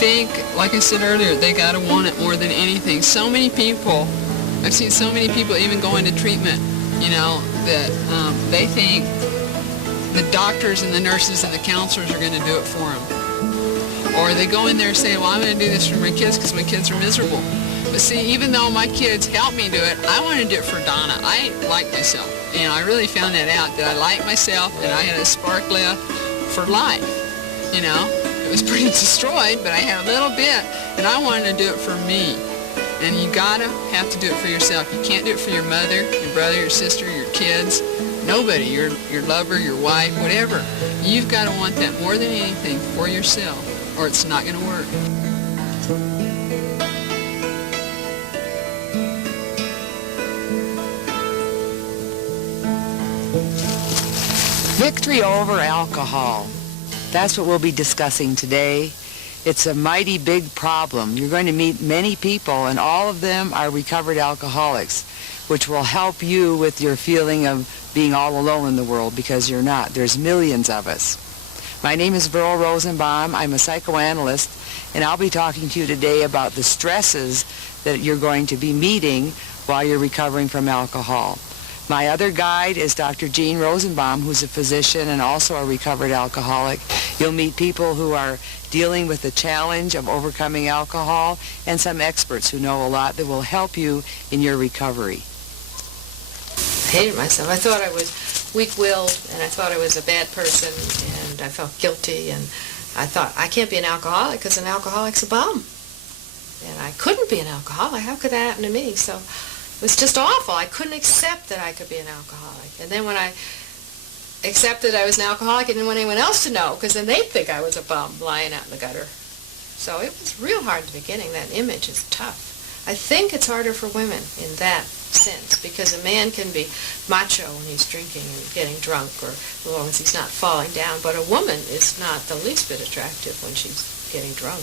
think, like I said earlier, they got to want it more than anything. So many people, I've seen so many people even go into treatment, you know, that they think the doctors and the nurses and the counselors are going to do it for them. Or they go in there and say, well, I'm going to do this for my kids because my kids are miserable. But see, even though my kids help me do it, I want to do it for Donna. I like myself. And I really found that out, that I like myself and I had a spark left for life, you know. It was pretty destroyed, but I had a little bit, and I wanted to do it for me. And you gotta have to do it for yourself. You can't do it for your mother, your brother, your sister, your kids, nobody, your lover, your wife, whatever. You've got to want that more than anything for yourself, or it's not going to work. Victory over alcohol. That's what we'll be discussing today. It's a mighty big problem. You're going to meet many people, and all of them are recovered alcoholics, which will help you with your feeling of being all alone in the world, because you're not. There's millions of us. My name is Burl Rosenbaum. I'm a psychoanalyst, and I'll be talking to you today about the stresses that you're going to be meeting while you're recovering from alcohol. My other guide is Dr. Jean Rosenbaum, who's a physician and also a recovered alcoholic. You'll meet people who are dealing with the challenge of overcoming alcohol, and some experts who know a lot that will help you in your recovery. I hated myself. I thought I was weak-willed, and I thought I was a bad person, and I felt guilty, and I thought, I can't be an alcoholic because an alcoholic's a bum. And I couldn't be an alcoholic. How could that happen to me? So it was just awful. I couldn't accept that I could be an alcoholic. And then when I accepted I was an alcoholic, I didn't want anyone else to know, because then they'd think I was a bum lying out in the gutter. So it was real hard in the beginning. That image is tough. I think it's harder for women in that sense, because a man can be macho when he's drinking and getting drunk, or as long as he's not falling down, but a woman is not the least bit attractive when she's getting drunk.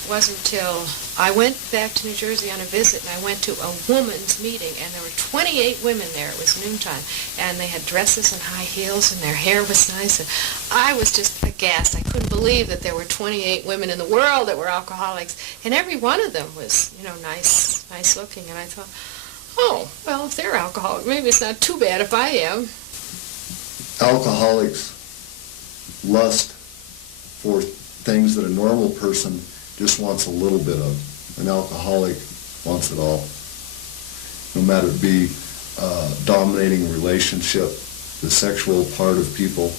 It wasn't until I went back to New Jersey on a visit, and I went to a woman's meeting, and there were 28 women there. It was noontime, and they had dresses and high heels, and their hair was nice, and I was just aghast. I couldn't believe that there were 28 women in the world that were alcoholics, and every one of them was, you know, nice looking, and I thought, oh, well, if they're alcoholic, maybe it's not too bad if I am. Alcoholics lust for things that a normal person just wants a little bit of. An alcoholic wants it all. No matter it be dominating a relationship, the sexual part of people,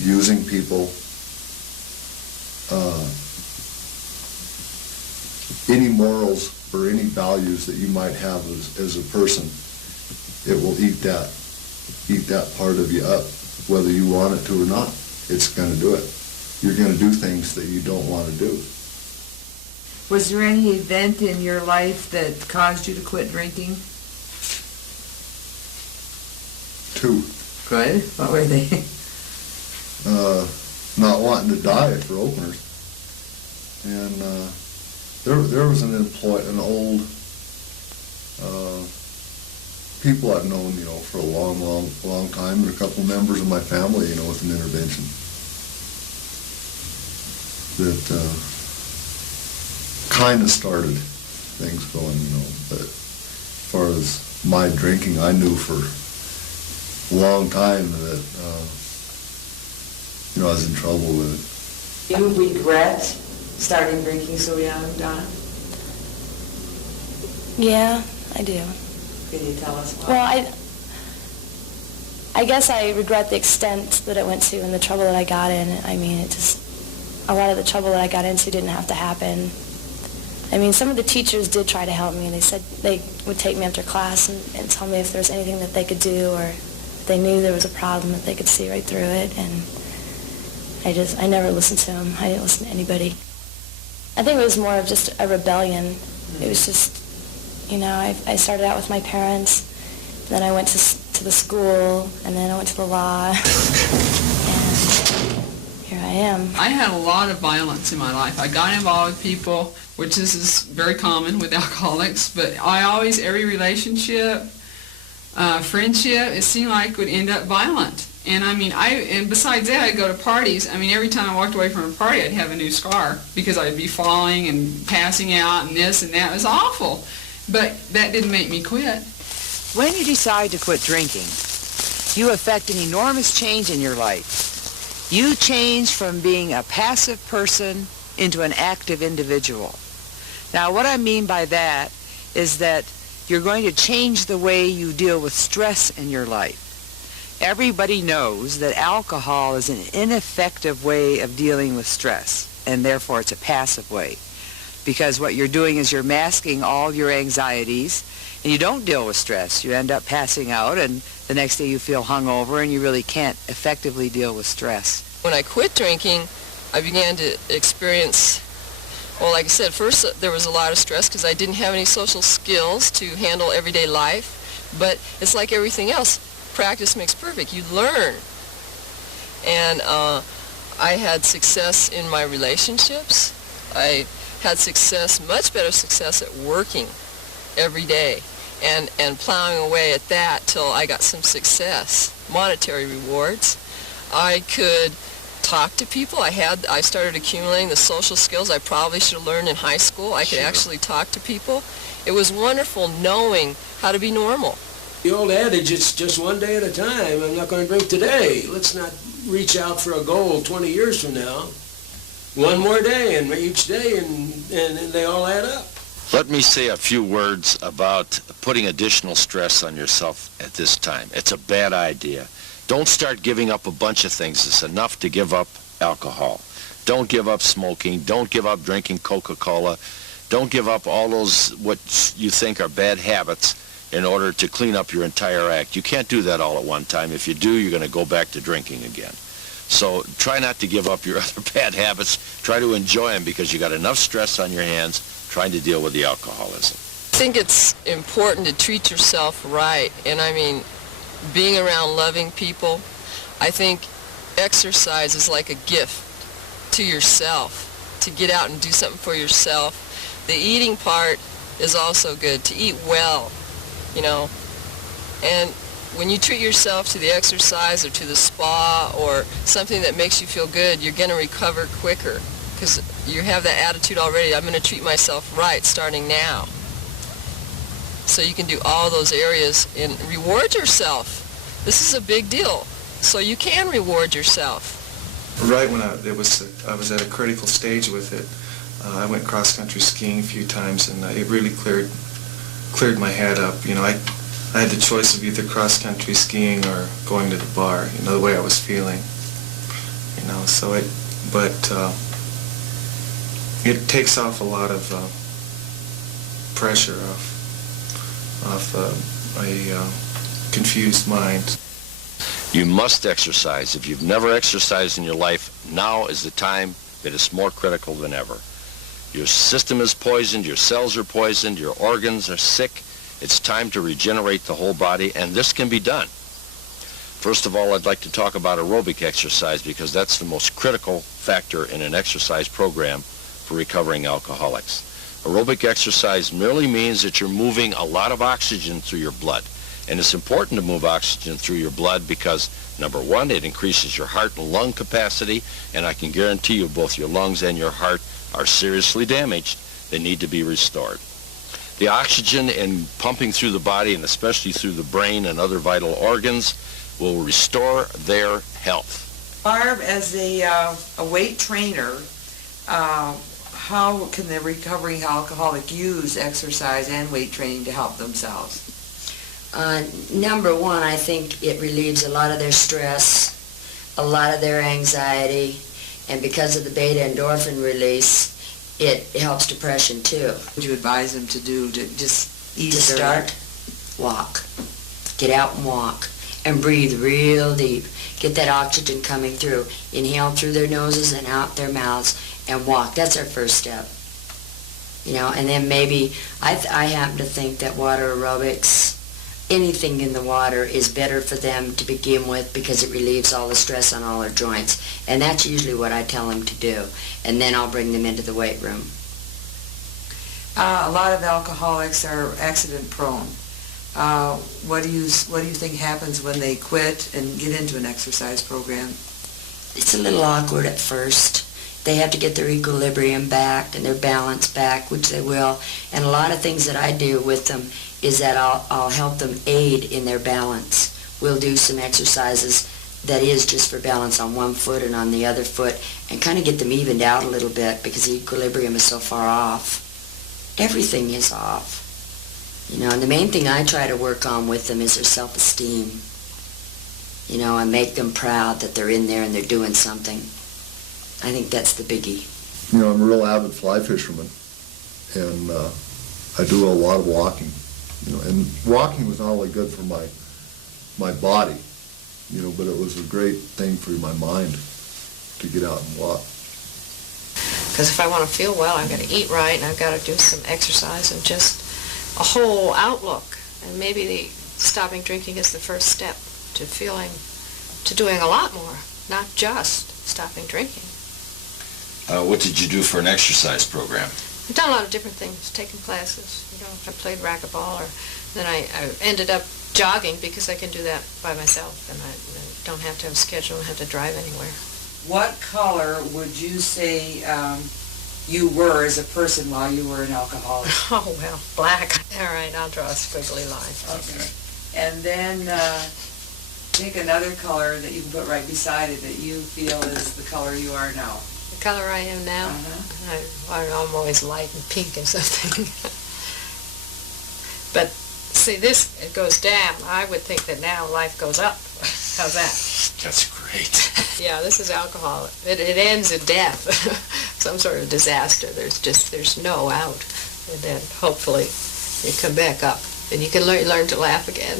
using people, any morals or any values that you might have as a person, it will eat that part of you up. Whether you want it to or not, it's going to do it. You're going to do things that you don't want to do. Was there any event in your life that caused you to quit drinking? Two. Good. What were they? Not wanting to die, for openers. And there was an old people I've known, you know, for a long time, and a couple members of my family, you know, with an intervention that kind of started things going, you know. But as far as my drinking, I knew for a long time that, you know, I was in trouble with it. Do you regret starting drinking so young, Donna? Yeah, I do. Can you tell us why? Well, I guess I regret the extent that it went to and the trouble that I got in. I mean, a lot of the trouble that I got into didn't have to happen. I mean, some of the teachers did try to help me, and they said they would take me after class and tell me if there was anything that they could do, or if they knew there was a problem that they could see right through it, and I never listened to them. I didn't listen to anybody. I think it was more of just a rebellion. It was just, you know, I started out with my parents, then I went to the school, and then I went to the law, and here I am. I had a lot of violence in my life. I got involved with people, which this is very common with alcoholics, but every relationship, friendship, it seemed like would end up violent. And I mean, and besides that, I'd go to parties. I mean, every time I walked away from a party, I'd have a new scar because I'd be falling and passing out and this and that. It was awful. But that didn't make me quit. When you decide to quit drinking, you effect an enormous change in your life. You change from being a passive person into an active individual. Now, what I mean by that is that you're going to change the way you deal with stress in your life. Everybody knows that alcohol is an ineffective way of dealing with stress, and therefore it's a passive way. Because what you're doing is you're masking all your anxieties, and you don't deal with stress. You end up passing out, and the next day you feel hungover, and you really can't effectively deal with stress. When I quit drinking, I began to experience, well, like I said, first there was a lot of stress because I didn't have any social skills to handle everyday life, but it's like everything else. Practice makes perfect. You learn. And I had success in my relationships. I had success, much better success at working every day and plowing away at that till I got some success, monetary rewards. I could talk to people. I started accumulating the social skills I probably should have learned in high school. I could actually talk to people. It was wonderful knowing how to be normal. The old adage, it's just one day at a time. I'm not going to drink today. Let's not reach out for a goal 20 years from now. One more day, and each day, and they all add up. Let me say a few words about putting additional stress on yourself at this time. It's a bad idea. Don't start giving up a bunch of things. It's enough to give up alcohol. Don't give up smoking. Don't give up drinking Coca-Cola. Don't give up all those what you think are bad habits in order to clean up your entire act. You can't do that all at one time. If you do, you're going to go back to drinking again. So try not to give up your other bad habits. Try to enjoy them because you got enough stress on your hands trying to deal with the alcoholism. I think it's important to treat yourself right. And I mean, being around loving people, I think exercise is like a gift to yourself, to get out and do something for yourself. The eating part is also good, to eat well, you know. And when you treat yourself to the exercise or to the spa or something that makes you feel good, you're going to recover quicker because you have that attitude already. I'm going to treat myself right starting now. So you can do all those areas and reward yourself. This is a big deal. So you can reward yourself. Right when I was at a critical stage with it, I went cross-country skiing a few times, and it really cleared my head up. You know, I had the choice of either cross-country skiing or going to the bar, you know, the way I was feeling. You know, so it takes off a lot of pressure off a confused mind. You must exercise. If you've never exercised in your life, now is the time that it's more critical than ever. Your system is poisoned, your cells are poisoned, your organs are sick. It's time to regenerate the whole body, and this can be done. First of all, I'd like to talk about aerobic exercise because that's the most critical factor in an exercise program for recovering alcoholics. Aerobic exercise merely means that you're moving a lot of oxygen through your blood. And it's important to move oxygen through your blood because, number one, it increases your heart and lung capacity, and I can guarantee you both your lungs and your heart are seriously damaged. They need to be restored. The oxygen in pumping through the body, and especially through the brain and other vital organs, will restore their health. Barb, as a weight trainer, how can the recovering alcoholic use exercise and weight training to help themselves? Number one, I think it relieves a lot of their stress, a lot of their anxiety, and because of the beta endorphin release, it helps depression too. What would you advise them to do to just ease To their... start, walk. Get out and walk. And breathe real deep. Get that oxygen coming through. Inhale through their noses and out their mouths and walk. That's our first step. You know, and then maybe, I happen to think that water aerobics, anything in the water is better for them to begin with because it relieves all the stress on all their joints. And that's usually what I tell them to do. And then I'll bring them into the weight room. A lot of alcoholics are accident prone. What do you think happens when they quit and get into an exercise program? It's a little awkward at first. They have to get their equilibrium back and their balance back, which they will. And a lot of things that I do with them is that I'll help them aid in their balance. We'll do some exercises that is just for balance on one foot and on the other foot, and kind of get them evened out a little bit because the equilibrium is so far off. Everything is off. You know, and the main thing I try to work on with them is their self-esteem. You know, I make them proud that they're in there and they're doing something. I think that's the biggie. You know, I'm a real avid fly fisherman, and I do a lot of walking. You know, and walking was not only good for my body, you know, but it was a great thing for my mind to get out and walk. Because if I want to feel well, I've got to eat right, and I've got to do some exercise and just a whole outlook. And maybe stopping drinking is the first step to doing a lot more, not just stopping drinking. What did you do for an exercise program? I've done a lot of different things, taken classes. You know, I played racquetball, or then I ended up jogging because I can do that by myself, and I don't have to have a schedule and have to drive anywhere. What color would you say you were as a person while you were an alcoholic? Oh, well, black. All right, I'll draw a squiggly line. Okay. And then pick another color that you can put right beside it that you feel is the color you are now. The color I am now? I'm always light and pink and something. But see, this, it goes down. I would think that now life goes up. How's that? That's great. Yeah, this is alcohol. It ends in death. Some sort of disaster. There's no out. And then hopefully you come back up and you can learn to laugh again.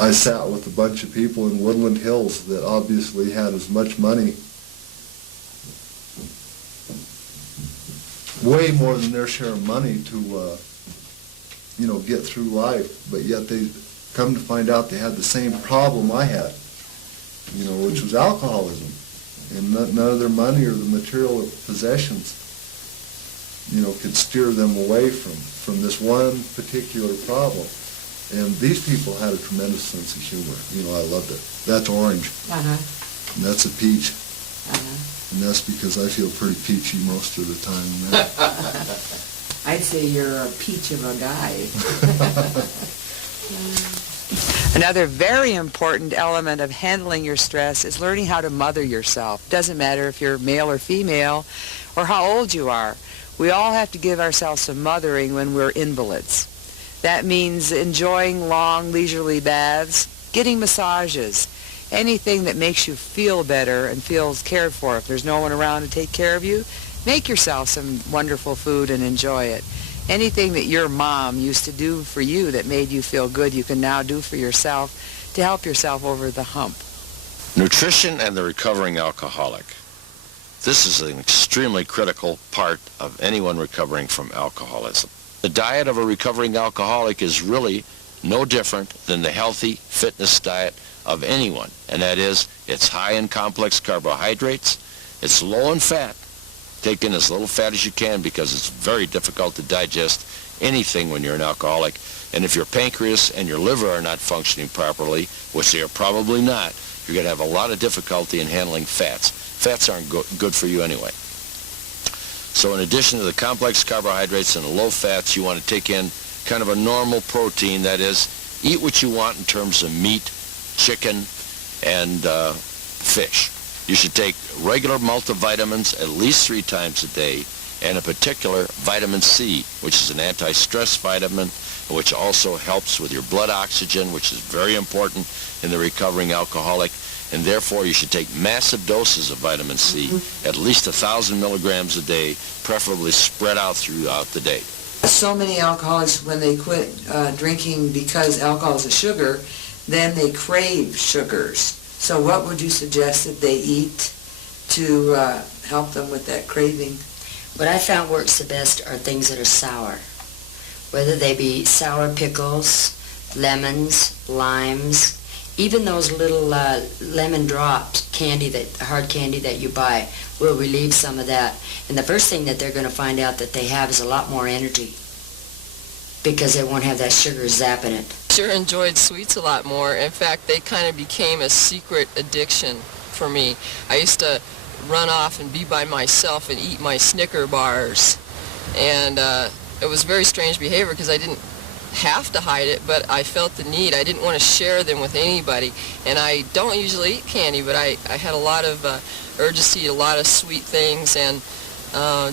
I sat with a bunch of people in Woodland Hills that obviously had as much money, way more than their share of money to, you know, get through life, but yet they come to find out they had the same problem I had, you know, which was alcoholism. And none of their money or the material possessions, you know, could steer them away from this one particular problem. And these people had a tremendous sense of humor. You know, I loved it. That's orange. And that's a peach. And that's because I feel pretty peachy most of the time. I'd say you're a peach of a guy. Another very important element of handling your stress is learning how to mother yourself. Doesn't matter if you're male or female or how old you are. We all have to give ourselves some mothering when we're invalids. That means enjoying long, leisurely baths, getting massages, anything that makes you feel better and feels cared for. If there's no one around to take care of you, make yourself some wonderful food and enjoy it. Anything that your mom used to do for you that made you feel good, you can now do for yourself to help yourself over the hump. Nutrition and the recovering alcoholic. This is an extremely critical part of anyone recovering from alcoholism. The diet of a recovering alcoholic is really no different than the healthy fitness diet of anyone, and that is, it's high in complex carbohydrates, it's low in fat. Take in as little fat as you can because it's very difficult to digest anything when you're an alcoholic, and if your pancreas and your liver are not functioning properly, which they are probably not, you're going to have a lot of difficulty in handling fats. Fats aren't good for you anyway. So in addition to the complex carbohydrates and the low fats, you want to take in kind of a normal protein, that is, eat what you want in terms of meat, chicken, and fish. You should take regular multivitamins at least 3 times a day, and in particular vitamin C, which is an anti-stress vitamin, which also helps with your blood oxygen, which is very important in the recovering alcoholic, and therefore you should take massive doses of vitamin C, at least 1,000 milligrams a day, preferably spread out throughout the day. So many alcoholics, when they quit drinking because alcohol is a sugar, then they crave sugars. So what would you suggest that they eat to help them with that craving? What I found works the best are things that are sour, whether they be sour pickles, lemons, limes, even those little lemon dropped candy, hard candy that you buy will relieve some of that. And the first thing that they're going to find out that they have is a lot more energy because they won't have that sugar zapping it. sure enjoyed sweets a lot more. In fact, they kind of became a secret addiction for me. I used to run off and be by myself and eat my Snicker bars. And it was very strange behavior because I didn't have to hide it, but I felt the need. I didn't want to share them with anybody. And I don't usually eat candy, but I had a lot of urges to eat a lot of sweet things, and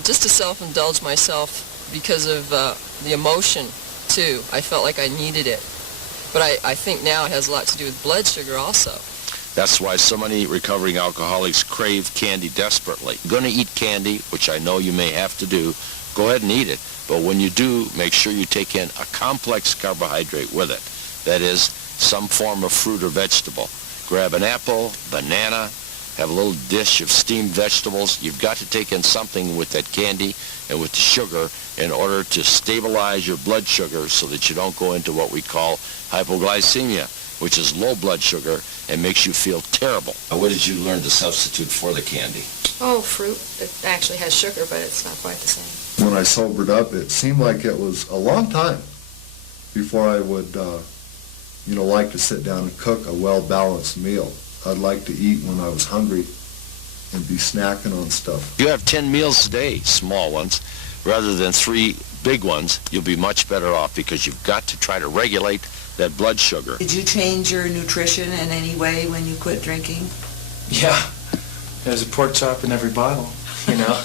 just to self-indulge myself because of the emotion, too. I felt like I needed it. But I think now it has a lot to do with blood sugar also. That's why so many recovering alcoholics crave candy desperately. You're going to eat candy, which I know you may have to do. Go ahead and eat it. But when you do, make sure you take in a complex carbohydrate with it. That is, some form of fruit or vegetable. Grab an apple, banana, have a little dish of steamed vegetables. You've got to take in something with that candy and with the sugar in order to stabilize your blood sugar so that you don't go into what we call hypoglycemia, which is low blood sugar and makes you feel terrible. What did you learn to substitute for the candy? Oh, fruit. It actually has sugar, but it's not quite the same. When I sobered up, it seemed like it was a long time before I would, like to sit down and cook a well-balanced meal. I'd like to eat when I was hungry and be snacking on stuff. You have 10 meals a day, small ones, rather than 3 big ones, you'll be much better off because you've got to try to regulate that blood sugar. Did you change your nutrition in any way when you quit drinking? Yeah, there's a pork chop in every bottle, you know.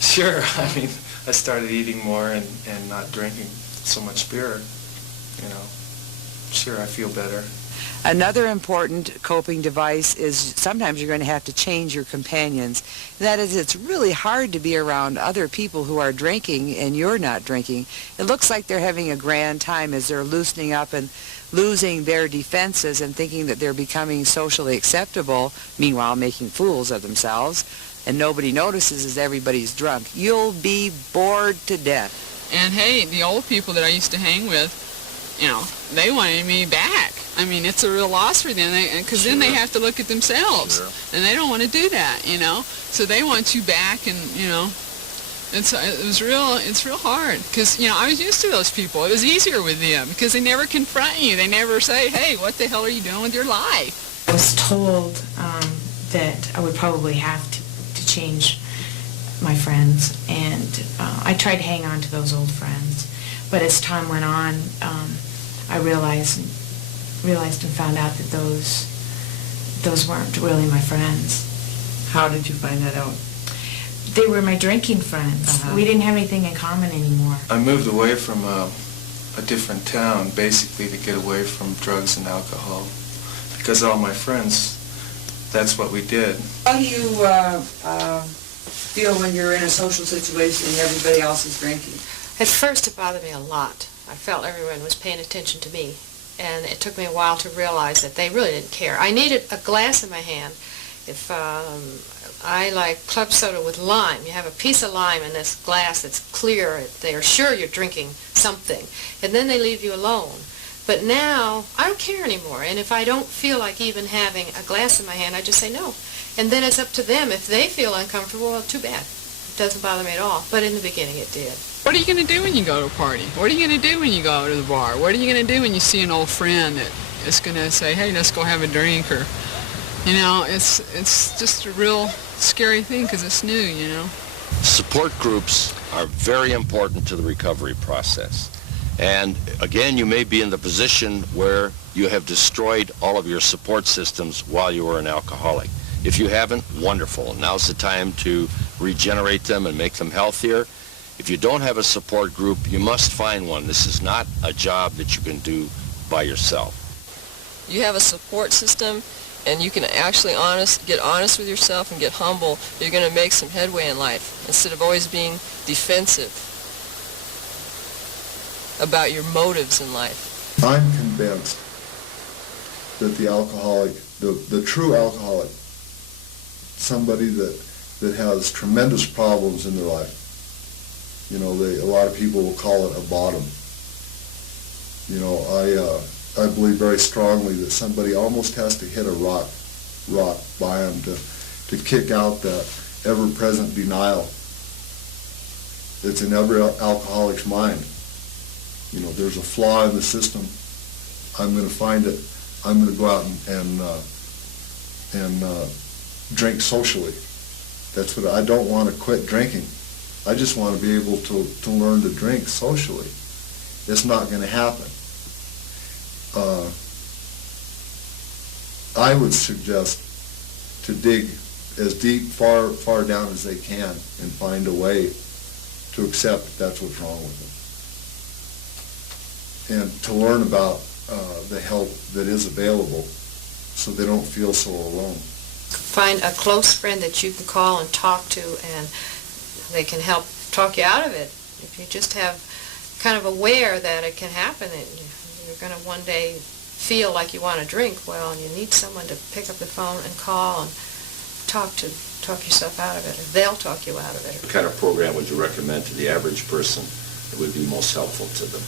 Sure, I mean, I started eating more and not drinking so much beer, you know. Sure, I feel better. Another important coping device is sometimes you're going to have to change your companions. That is, it's really hard to be around other people who are drinking and you're not drinking. It looks like they're having a grand time as they're loosening up and losing their defenses and thinking that they're becoming socially acceptable, meanwhile making fools of themselves, and nobody notices as everybody's drunk. You'll be bored to death. And hey, the old people that I used to hang with, they wanted me back. I mean, it's a real loss for them, because then they have to look at themselves, and they don't want to do that, So they want you back, and it's real hard, because I was used to those people. It was easier with them because they never confront you. They never say, "Hey, what the hell are you doing with your life?" I was told that I would probably have to change my friends, and I tried to hang on to those old friends, but as time went on, I realized and found out that those weren't really my friends. How did you find that out? They were my drinking friends. We didn't have anything in common anymore. I moved away from a different town basically to get away from drugs and alcohol because all my friends, that's what we did. How do you feel when you're in a social situation and everybody else is drinking? At first, it bothered me a lot. I felt everyone was paying attention to me, and it took me a while to realize that they really didn't care. I needed a glass in my hand. If I like club soda with lime, you have a piece of lime in this glass that's clear, they are sure you're drinking something, and then they leave you alone. But now, I don't care anymore, and if I don't feel like even having a glass in my hand, I just say no. And then it's up to them. If they feel uncomfortable, well, too bad. It doesn't bother me at all, but in the beginning it did. What are you going to do when you go to a party? What are you going to do when you go to the bar? What are you going to do when you see an old friend that is going to say, "Hey, let's go have a drink," or, it's just a real scary thing because it's new, Support groups are very important to the recovery process. And again, you may be in the position where you have destroyed all of your support systems while you were an alcoholic. If you haven't, wonderful. Now's the time to regenerate them and make them healthier. If you don't have a support group, you must find one. This is not a job that you can do by yourself. You have a support system, and you can actually get honest with yourself and get humble. You're going to make some headway in life instead of always being defensive about your motives in life. I'm convinced that the alcoholic, the true alcoholic, somebody that has tremendous problems in their life, a lot of people will call it a bottom. I believe very strongly that somebody almost has to hit a rock by them to kick out that ever-present denial that's in every alcoholic's mind. There's a flaw in the system, I'm going to find it. I'm going to go out and drink socially. That's what I don't want to quit drinking. I just want to be able to learn to drink socially. It's not going to happen. I would suggest to dig as deep, far down as they can and find a way to accept that's what's wrong with them. And to learn about the help that is available so they don't feel so alone. Find a close friend that you can call and talk to, and they can help talk you out of it. If you just have kind of aware that it can happen, that you're going to one day feel like you want to drink, well, and you need someone to pick up the phone and call and talk yourself out of it, or they'll talk you out of it. What kind of program would you recommend to the average person that would be most helpful to them?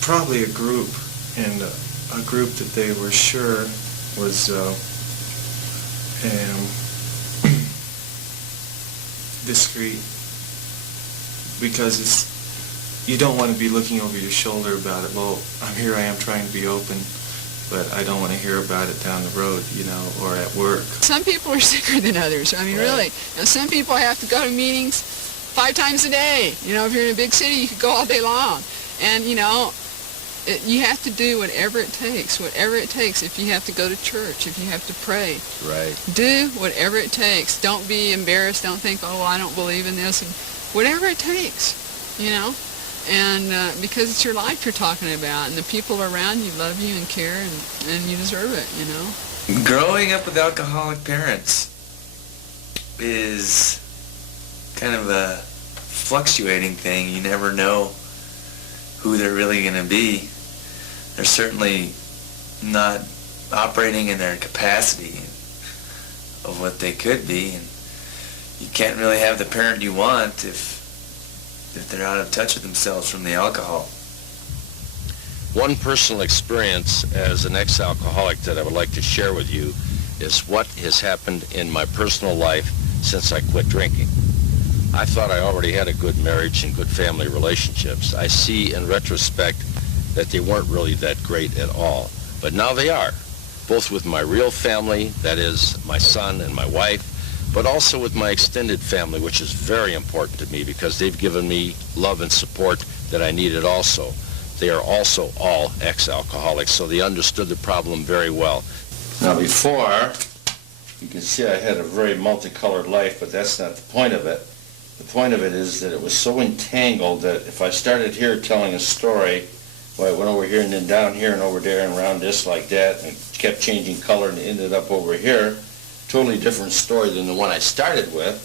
Probably a group, and a group that they were sure was discreet, because you don't want to be looking over your shoulder about it. Well, I am trying to be open, but I don't want to hear about it down the road, or at work. Some people are sicker than others. I mean, really. Some people have to go to meetings 5 times a day. If you're in a big city, you could go all day long. And, you have to do whatever it takes. If you have to go to church, if you have to pray. Right. Do whatever it takes. Don't be embarrassed. Don't think, oh, I don't believe in this. And whatever it takes, And because it's your life you're talking about, and the people around you love you and care, and you deserve it, Growing up with alcoholic parents is kind of a fluctuating thing. You never know who they're really going to be. They're certainly not operating in their capacity of what they could be, and you can't really have the parent you want if they're out of touch with themselves from the alcohol. One personal experience as an ex-alcoholic that I would like to share with you is what has happened in my personal life since I quit drinking. I thought I already had a good marriage and good family relationships. I see in retrospect that they weren't really that great at all. But now they are, both with my real family, that is my son and my wife, but also with my extended family, which is very important to me because they've given me love and support that I needed also. They are also all ex-alcoholics, so they understood the problem very well. Now before, you can see I had a very multicolored life, but that's not the point of it. The point of it is that it was so entangled that if I started here telling a story, well, I went over here and then down here and over there and around this like that, and it kept changing color and ended up over here. Totally different story than the one I started with,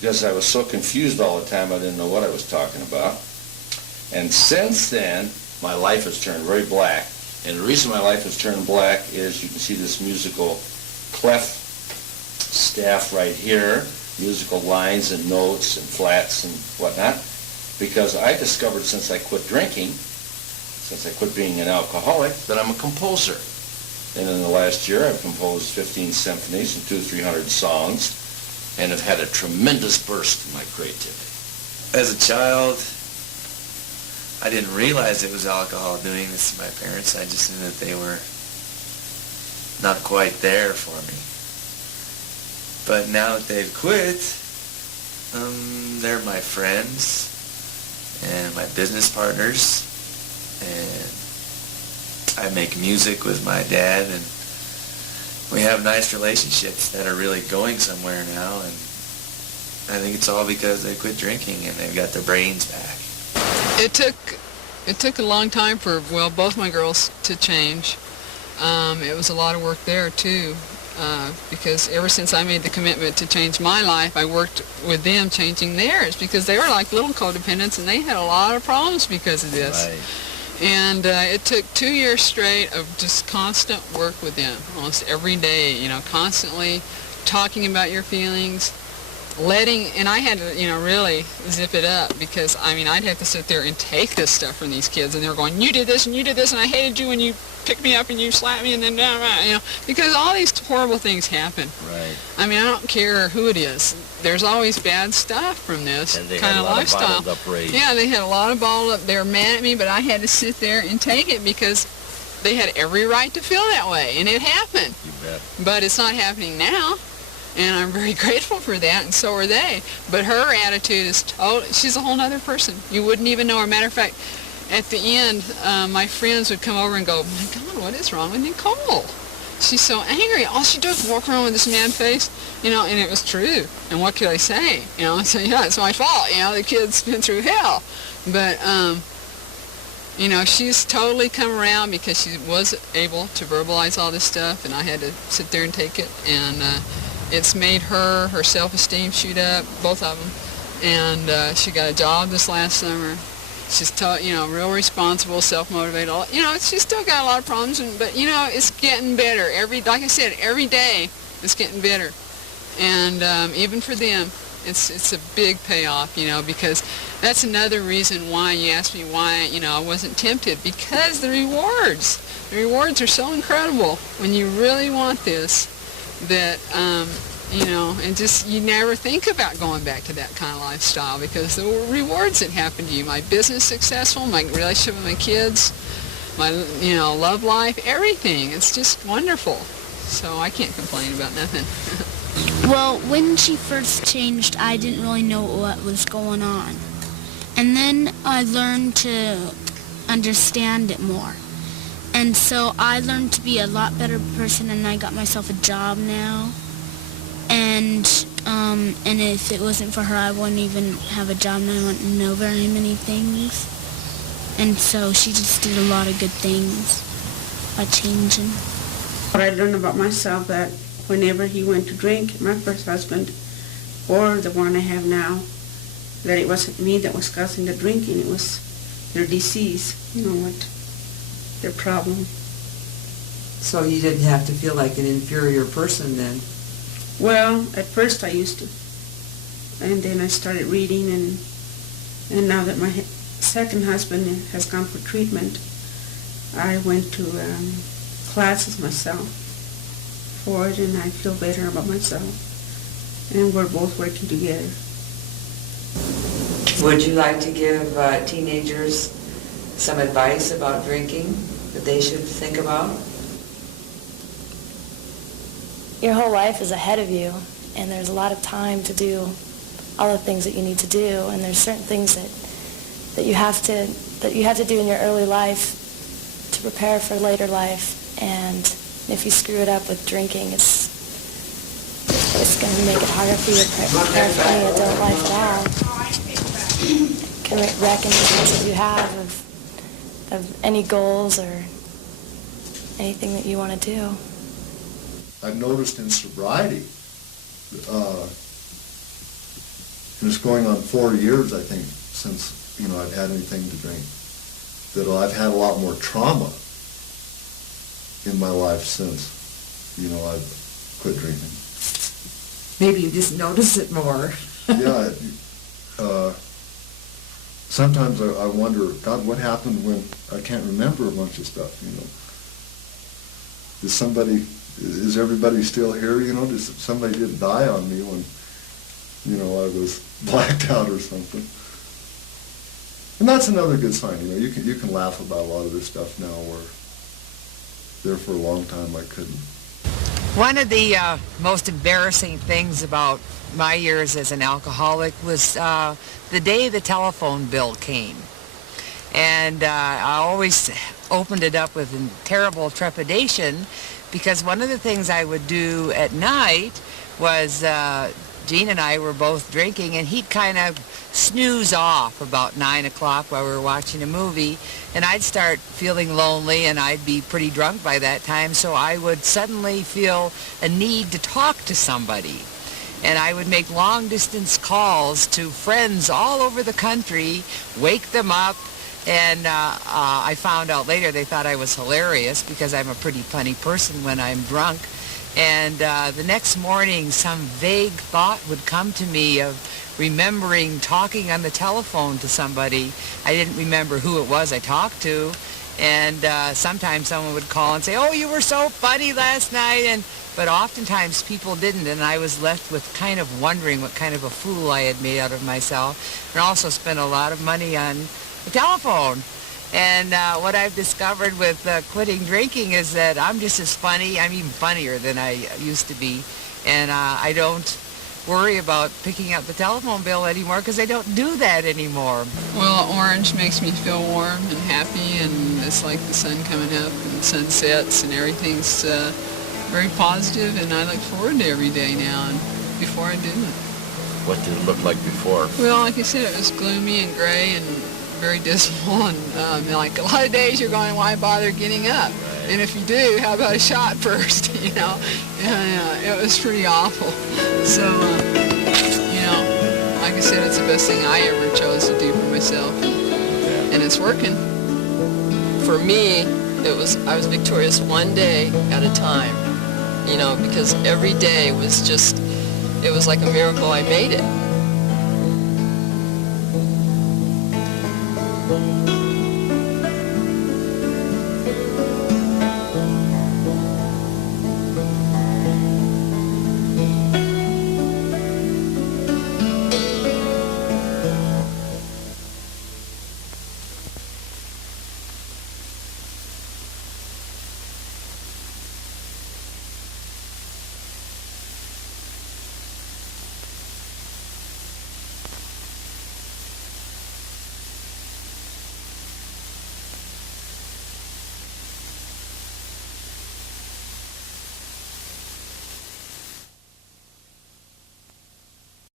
because I was so confused all the time I didn't know what I was talking about. And since then, my life has turned very black. And the reason my life has turned black is you can see this musical clef staff right here, musical lines and notes and flats and whatnot, because I discovered since I quit drinking, since I quit being an alcoholic, that I'm a composer. And in the last year, I've composed 15 symphonies and 200-300 songs, and have had a tremendous burst in my creativity. As a child, I didn't realize it was alcohol doing this to my parents. I just knew that they were not quite there for me. But now that they've quit, they're my friends and my business partners, and I make music with my dad, and we have nice relationships that are really going somewhere now, and I think it's all because they quit drinking and they've got their brains back. It took a long time for, both my girls to change. It was a lot of work there, too, because ever since I made the commitment to change my life, I worked with them changing theirs, because they were like little codependents, and they had a lot of problems because of this. Right. And it took 2 years straight of just constant work with them, almost every day, constantly talking about your feelings, and I had to, really zip it up, because, I'd have to sit there and take this stuff from these kids, and they were going, you did this, and I hated you when you picked me up and you slapped me, and then, because all these horrible things happen. Right. I don't care who it is. there's always bad stuff from this And they kind had a of lot lifestyle. of bottled up rage. Yeah, they had a lot of bottled up. They were mad at me, but I had to sit there and take it because they had every right to feel that way, and it happened. You bet. But it's not happening now, and I'm very grateful for that, and so are they. But her attitude is she's a whole other person. You wouldn't even know her. Matter of fact, at the end, my friends would come over and go, "My God, what is wrong with Nicole? She's so angry. All she does is walk around with this mad face," and it was true. And what could I say? So yeah, it's my fault. The kid's been through hell. But, she's totally come around because she was able to verbalize all this stuff, and I had to sit there and take it. And it's made her self-esteem shoot up, both of them. And she got a job this last summer. She's real responsible, self-motivated. She's still got a lot of problems, but it's getting better. Like I said, every day it's getting better. And even for them, it's a big payoff, because that's another reason why you asked me why, I wasn't tempted, because the rewards are so incredible when you really want this, that, and just you never think about going back to that kind of lifestyle because the rewards that happen to you, my business successful, my relationship with my kids, my, love life, everything. It's just wonderful. So I can't complain about nothing. Well, when she first changed, I didn't really know what was going on. And then I learned to understand it more. And so I learned to be a lot better person, and I got myself a job now. And if it wasn't for her, I wouldn't even have a job, and I wouldn't know very many things. And so she just did a lot of good things by changing. What I learned about myself, that whenever he went to drink, my first husband, or the one I have now, that it wasn't me that was causing the drinking, it was their disease, their problem. So you didn't have to feel like an inferior person then? Well, at first I used to. And then I started reading, and now that my second husband has gone for treatment, I went to classes myself for it, and I feel better about myself. And we're both working together. Would you like to give teenagers some advice about drinking that they should think about? Your whole life is ahead of you, and there's a lot of time to do all the things that you need to do, and there's certain things that you have to do in your early life to prepare for later life. And if you screw it up with drinking, it's going to make it harder for you to prepare for any adult life at all. It can wreck any chances you have of any goals or anything that you want to do. I've noticed in sobriety, and it's going on 4 years, I think, since, I've had anything to drink, that I've had a lot more trauma in my life since, I've quit drinking. Maybe you just notice it more. Yeah. Sometimes I wonder, God, what happened when I can't remember a bunch of stuff, Is everybody still here, somebody didn't die on me when, I was blacked out or something. And that's another good sign, you can laugh about a lot of this stuff now, where there for a long time I couldn't. One of the most embarrassing things about my years as an alcoholic was the day the telephone bill came. And I always opened it up with terrible trepidation, because one of the things I would do at night was Gene and I were both drinking, and he'd kind of snooze off about 9 o'clock while we were watching a movie, and I'd start feeling lonely, and I'd be pretty drunk by that time, so I would suddenly feel a need to talk to somebody. And I would make long-distance calls to friends all over the country, wake them up, and I found out later they thought I was hilarious because I'm a pretty funny person when I'm drunk. And the next morning, some vague thought would come to me of remembering talking on the telephone to somebody. I didn't remember who it was I talked to. And sometimes someone would call and say, "Oh, you were so funny last night," but oftentimes people didn't, and I was left with kind of wondering what kind of a fool I had made out of myself, and also spent a lot of money on the telephone. And what I've discovered with quitting drinking is that I'm just as funny. I'm even funnier than I used to be, and I don't worry about picking up the telephone bill anymore because I don't do that anymore. Well, orange makes me feel warm and happy, and it's like the sun coming up and sunsets and everything's very positive, and I look forward to every day now, and before I didn't. What did it look like before? Well, like I said, it was gloomy and gray and very dismal, and like a lot of days you're going, why bother getting up? And if you do, how about a shot first, you know? Yeah, it was pretty awful. So, you know, like I said, it's the best thing I ever chose to do for myself, and it's working. For me, I was victorious one day at a time, you know, because every day was just, it was like a miracle I made it.